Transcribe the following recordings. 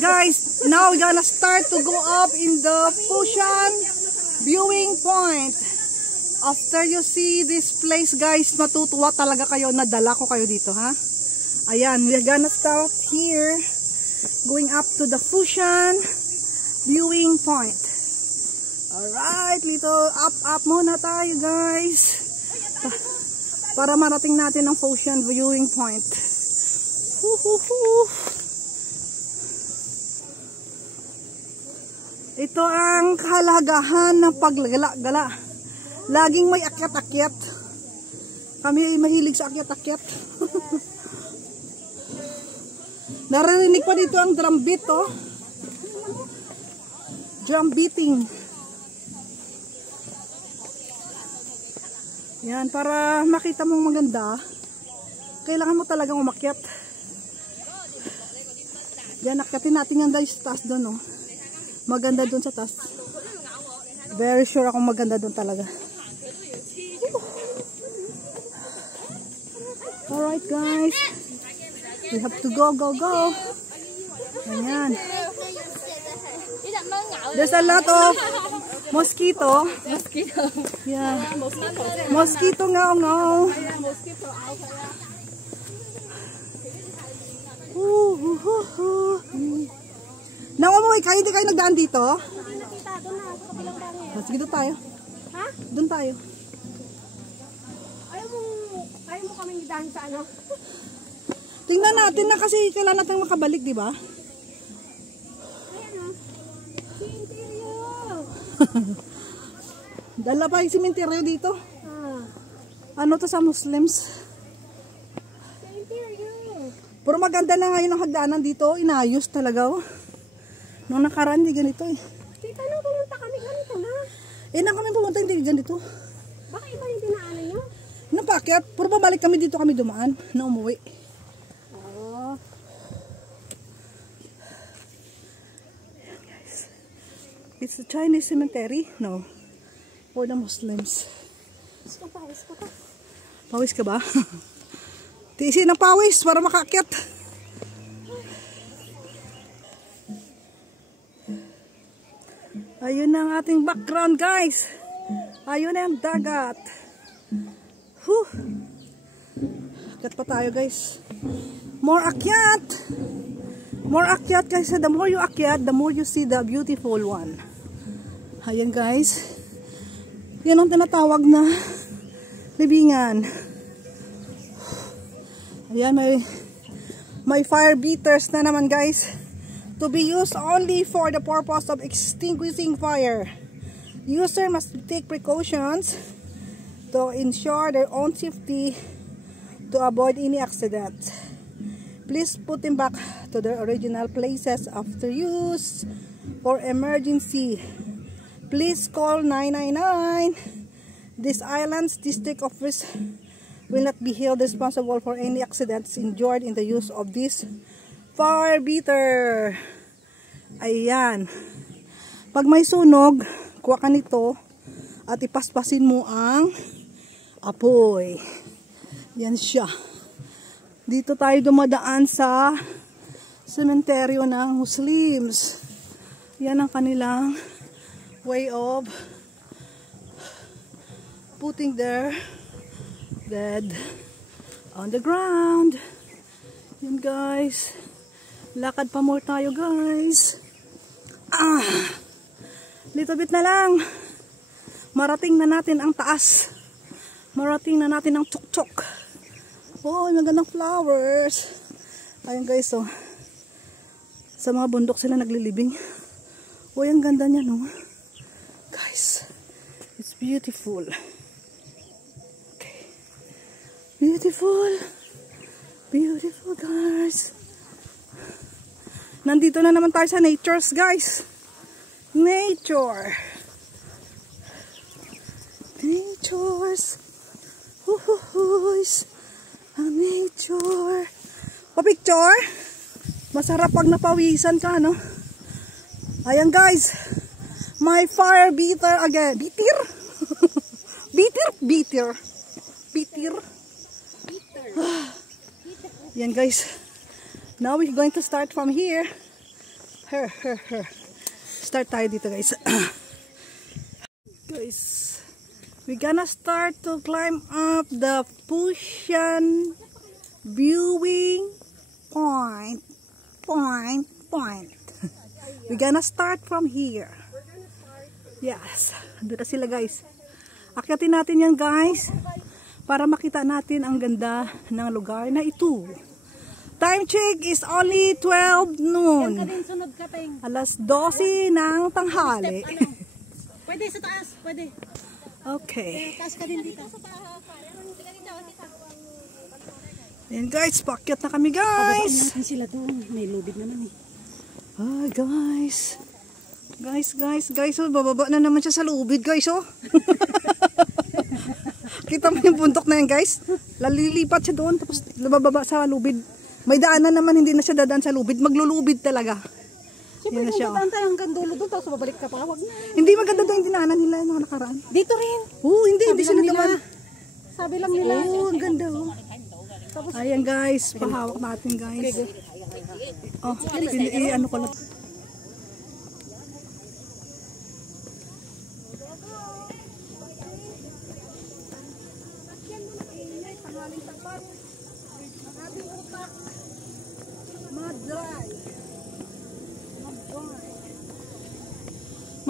guys, now we're gonna start to go up in the Fushan viewing point. After you see this place guys, matutuwa talaga kayo, nadala ko kayo dito ha. Ayan, we're gonna start here, going up to the Fushan viewing point. Alright, little up muna tayo guys, para marating natin ang Fushan viewing point. Ito ang kahalagahan ng paggala-gala. Laging may akyat-akyat. Kami ay mahilig sa akyat-akyat. Naririnig pa dito ang drum beat, oh. Drum beating. Yan, para makita mong maganda, kailangan mo talagang umakyat. Yan, akyatin natin yan guys, taas doon, oh. Maganda doon sa taas. Very sure akong maganda doon talaga. Alright guys, we have to go. Ayan. There's a lot of mosquito. Yeah. Mosquito ngaw. Umuwi kayo, hindi kayo nagdaan dito? Nakita, doon na. Sa kabilang bangin. Sige, doon tayo. Ha? Doon tayo. Ayaw mo kaming daan sa ano? Tingnan natin na kasi kailangan natin makabalik, di ba? Ayan o. Simenteryo. Dala pa yung simenteryo dito. Ano to sa Muslims? Simenteryo. Pero maganda na ngayon ang hagdanan dito. Inayos talaga, oh. Nung nakaraan, hindi ganito eh. Tita, nung pumunta kami, ganito na. Nang kami pumunta, hindi ganito. Baka iba yung dinaanan nyo? Napakyat, pero babalik kami dito, kami dumaan na umuwi. Oo. Ayan guys. It's a Chinese cemetery? No. For the Muslims. Pawis ko pa. Pawis ka ba? Tiisin ng pawis para makakyat. Ayun ang ating background guys. Ayun ang dagat. Akyat pa tayo guys. More akyat. More akyat guys. The more you akyat, the more you see the beautiful one. Ayun guys. Yan ang tinatawag na libingan. Ayan, may fire beaters na naman guys. To be used only for the purpose of extinguishing fire. User must take precautions to ensure their own safety to avoid any accidents. Please put them back to their original places after use. For emergency, please call 999. This island's district office will not be held responsible for any accidents endured in the use of this fire beater. Ayan. Pag may sunog, kuha ka nito at ipaspasin mo ang apoy. Yan siya. Dito tayo dumadaan sa sementeryo ng Muslims. Yan ang kanilang way of putting their dead on the ground. Yan guys. Lakad pa more tayo guys. Little bit na lang. Marating na natin ang taas. Marating na natin ang tuktok. Oh, magandang flowers. Ayun guys, oh. Sa mga bundok sila naglilibing. Oh, ang ganda niya, no? Guys, it's beautiful. Okay. Beautiful. Beautiful guys. Nandito na naman tayo sa natures guys. Natures. Nature. Pa-picture. Masarap pag napawisan ka, no? Ayan guys. My fire beater again. Beater? Beater. Yan guys. Now we're going to start from here Start tayo dito guys. Guys, we're gonna start to climb up the Pushan viewing point. We're gonna start from here. Yes, andun na sila guys. Akyatin natin yan guys para makita natin ang ganda ng lugar na ito. Time check is only 12 noon. Alas 12 ng tanghali. Pwede sa taas, pwede. Okay. Taas ka din dito. Ayan guys, paakyat na kami guys. Babaan natin sila doon. May lubid naman eh. Ay guys. Guys, oh, bababa na naman siya sa lubid guys, oh. Kita mo yung bundok na yan guys. Lalilipat siya doon tapos bababa sa lubid. May daanan naman, hindi na siya dadaan sa lubid. Maglulubid talaga. Siyempre, kung dadaan tayo hanggang dulo doon, tapos babalik ka pa. Wag na. Hindi maganda doon yung dinaanan nila yung mga nakaraan. Dito rin. Oo, hindi sila naman. Sabi lang nila. Oo, ang ganda, oh. Ayan guys, pahawak natin guys. Oh, ano ko lang.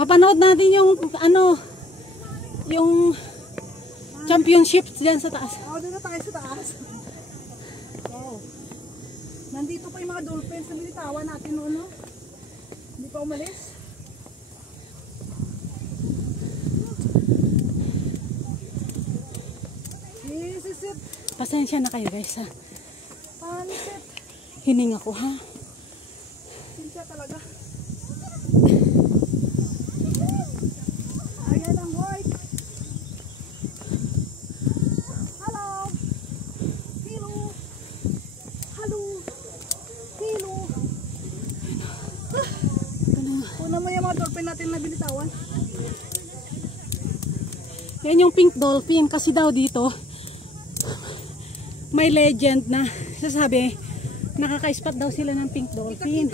Mapanood natin yung yung championship diyan sa taas. Oh, doon na tayo sa taas. Wow. Nandito pa yung mga dolphins na binitawan natin noon, no? Hindi pa umalis. This is it. Pasensya na kayo guys ha. Pansit. Hininga ko ha. Sinsya talaga. Ayan ang white. Hello. Hello. Hello. Hello. Una mo yung mga dolphin natin na binitawan. Yan yung pink dolphin kasi daw dito may legend na sasabi nakaka-spot daw sila ng pink dolphin.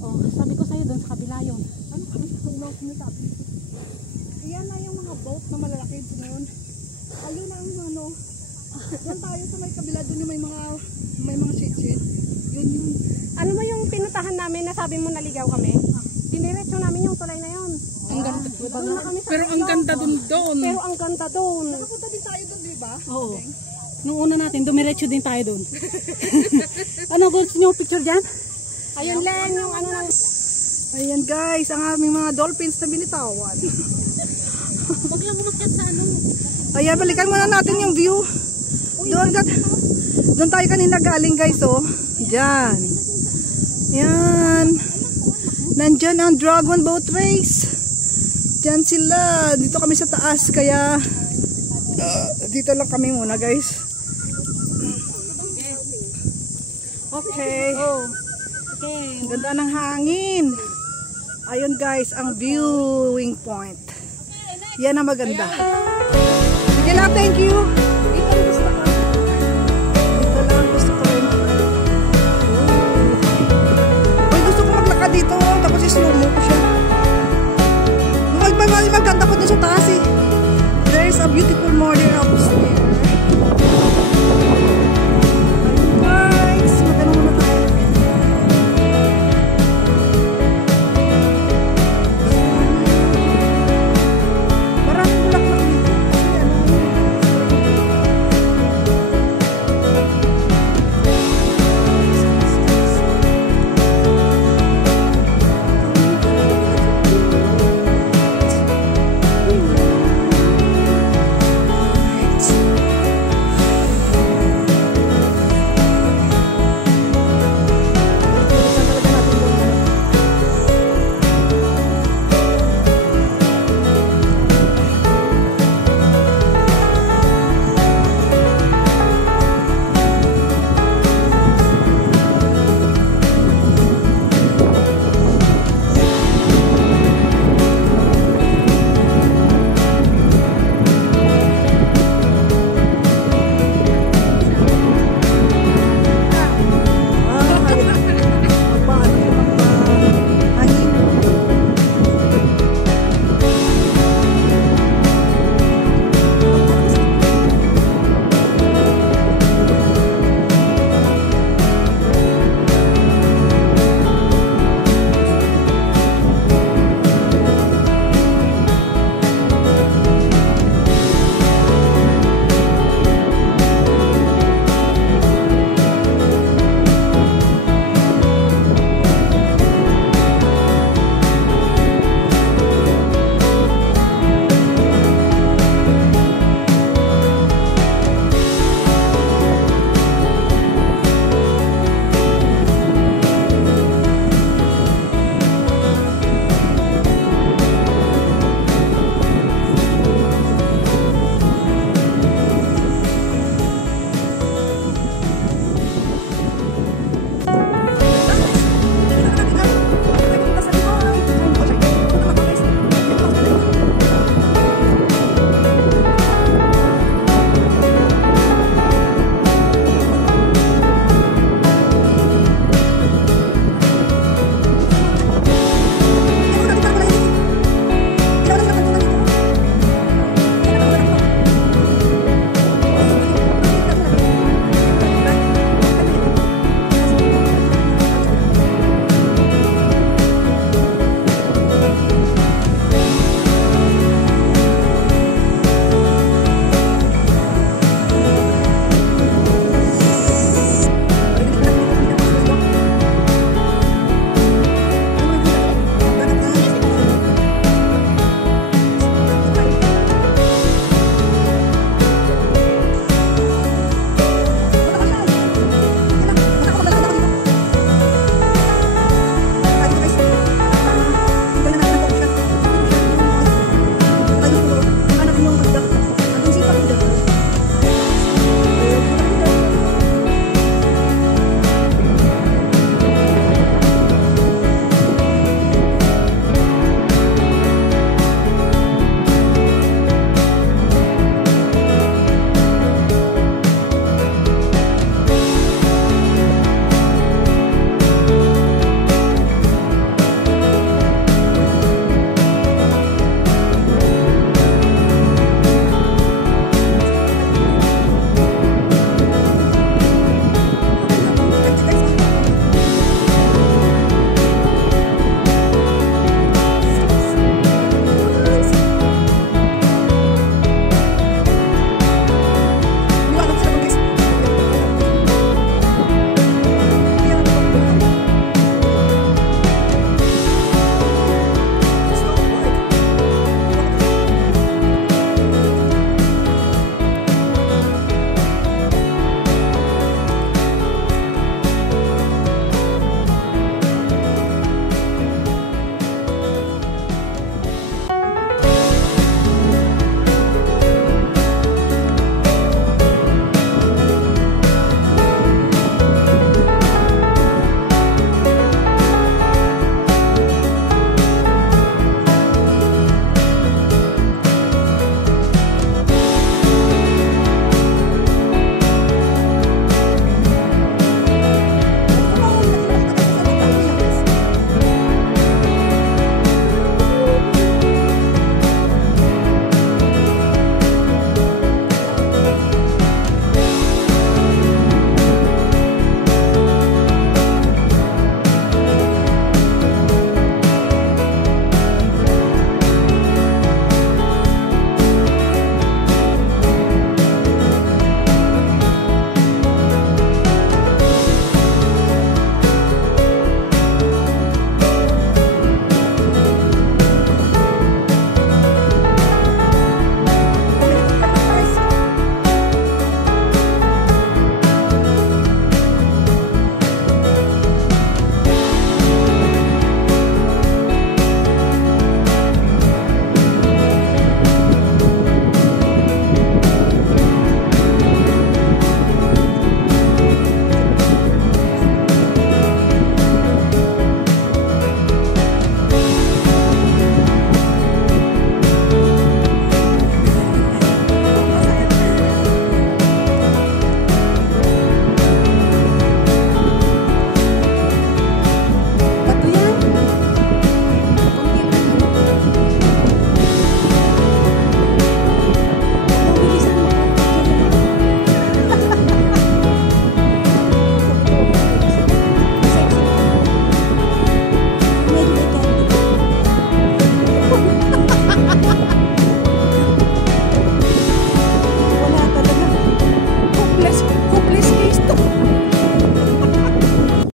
Oh, sabi ko sa'yo doon sa kabila yun. Ano kami sa tugnaw sinasabi? Iyan na yung mga boat na malalaki doon. Ayun na ang ano. Doon tayo sa may kabila doon yung may mga shade. Yun yung. Alam mo yung pinutahan namin na sabi mo naligaw kami? Diniretso namin yung tulay na yun. Ang ganda. Pero ang ganda doon. Pero ang ganda doon. Nakapunta din tayo doon, di ba? Oo. Nung una natin, dumiretso din tayo doon. Ano, gusto niyo picture dyan? Ayun lang yung ano lang. Ayan guys, ang aming mga dolphins na binitawan. Huwag lang umakyat sa ano. Ayan, balikan muna natin yung view. Doon tayo kanina galing guys, oh. Diyan. Yan. Nandyan ang Dragon Boat Race. Diyan sila. Dito kami sa taas, kaya dito lang kami muna guys. Okay. Okay. Ganda ng hangin. Ayun guys, ang viewing point. Yan ang maganda. Sige lang, thank you. Dito lang gusto ko rin. Uy, gusto ko maglakad dito.